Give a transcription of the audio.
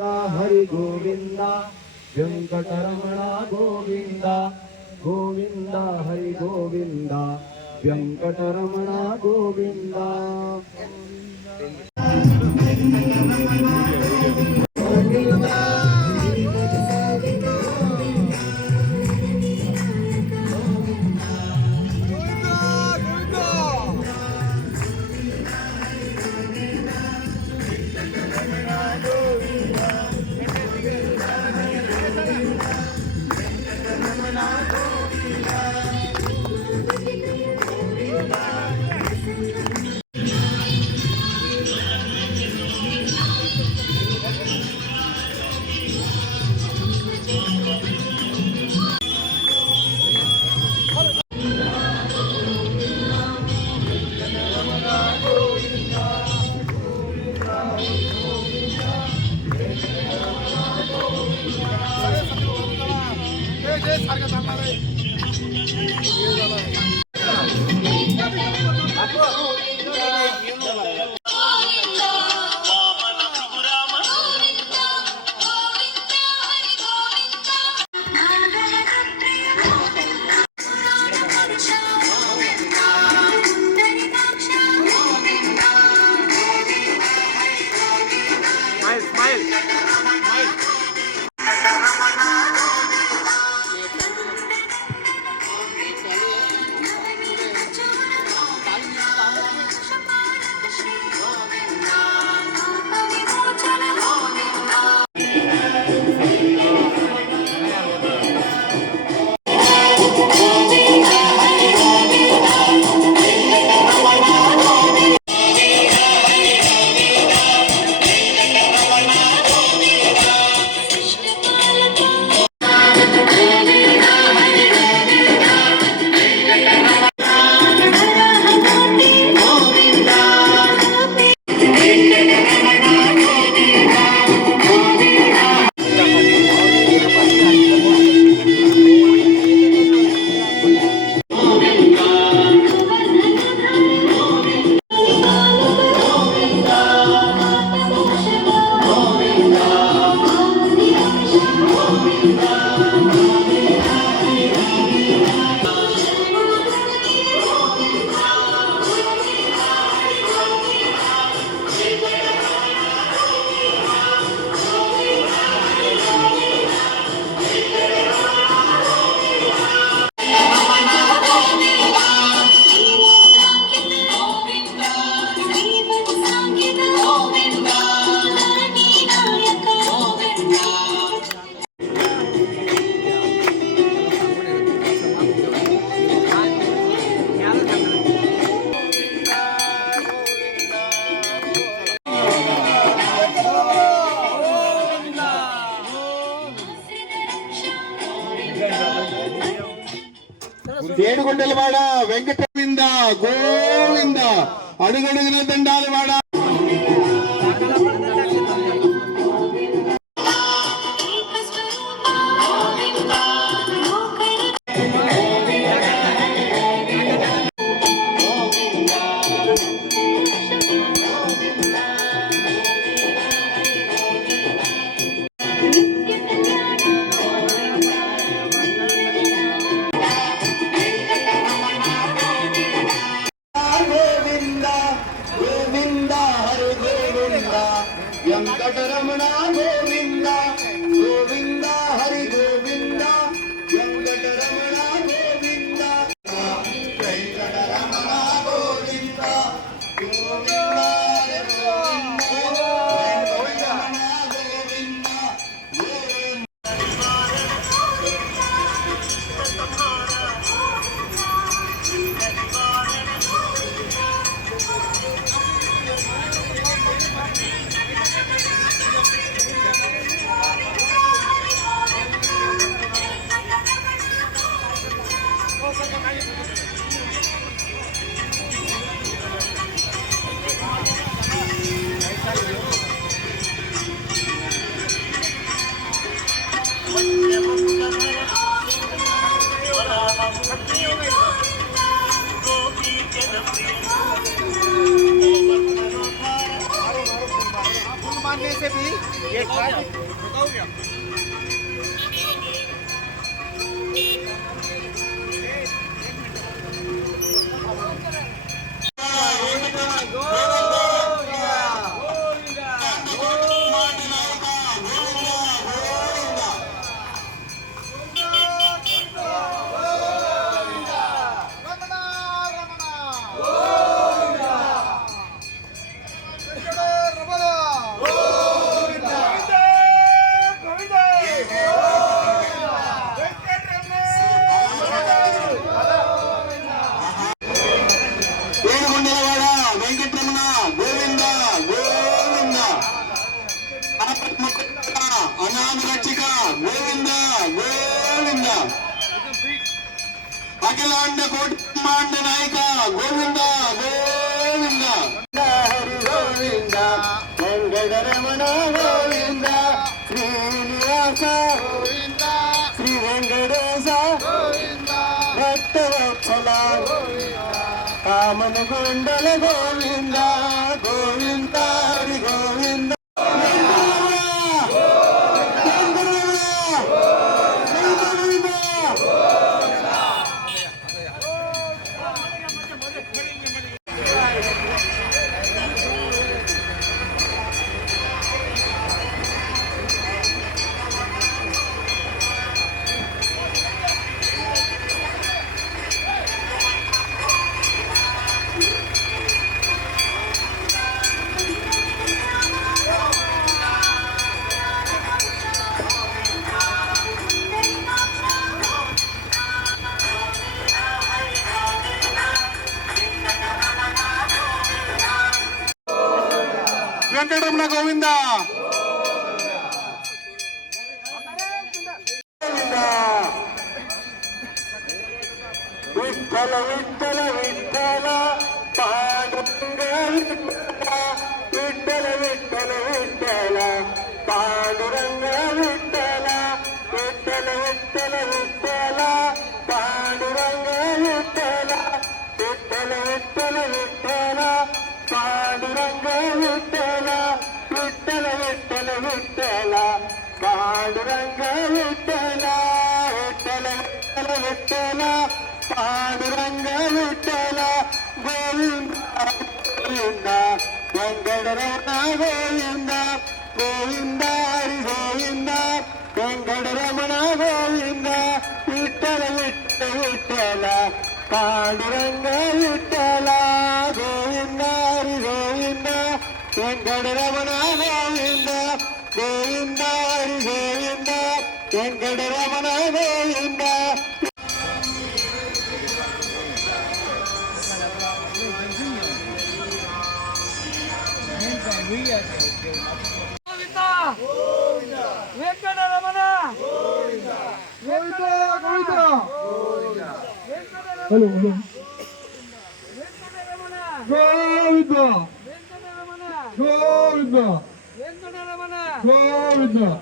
हरि गोविंद वेंकटरमण गोविंद गोविंद हरि गोविंद वेंकटरमण गोविंद। ఏడుగొండలవాడ వెంకటరమణ గోవింద అడుగడుగున దండాలవాడ వెంకటరమణ గోవింద గోవింద హరి గోవింద వెంకటరమణ గోవింద వెంకటరమణ గోవింద గోవింద హరి గోవింద వెంకటరమణ గోవింద से भी एक बार हो गया। వెంకటరమణ గోవింద గోవింద. అనాథ రక్షక గోవింద గోవింద. అఖిలాండ కోటి బ్రహ్మాండ నాయక గోవింద గోవింద. హరి గోవింద వెంకటరమణ గోవింద. శ్రీనివాస గోవింద శ్రీ వెంకటేశ గోవింద. భక్తవత్సల కామన గుండల గోవింద గోవింద హరి గోవింద. వెంకటరమణ గోవింద విఠల విఠల విఠల పాండురంగ విఠల విఠల విఠల పాండురంగ విఠల విఠల విఠల విఠల పాండురంగ విఠల విఠల విఠల విఠల పాండురంగ విఠల విఠల విఠల విఠల పాండురంగ విఠల విఠల విఠల విఠల పాండురంగ విఠల గోవింద గోవింద వెంకటరమణ గోవింద గోవింద హరి గోవింద వెంకటరమణ గోవింద విఠల విఠల విఠల పాండురంగ విఠల గోవింద హరి గోవింద వెంకటరమణ గోవింద గోవింద హరి గోవింద వెంకటరమణ గోవింద. వెంకటరమణ గోవింద గోవింద హలో హలో వెంకటరమణ గోవింద వెంకటరమణ గోవింద వెంకటరమణ గోవింద.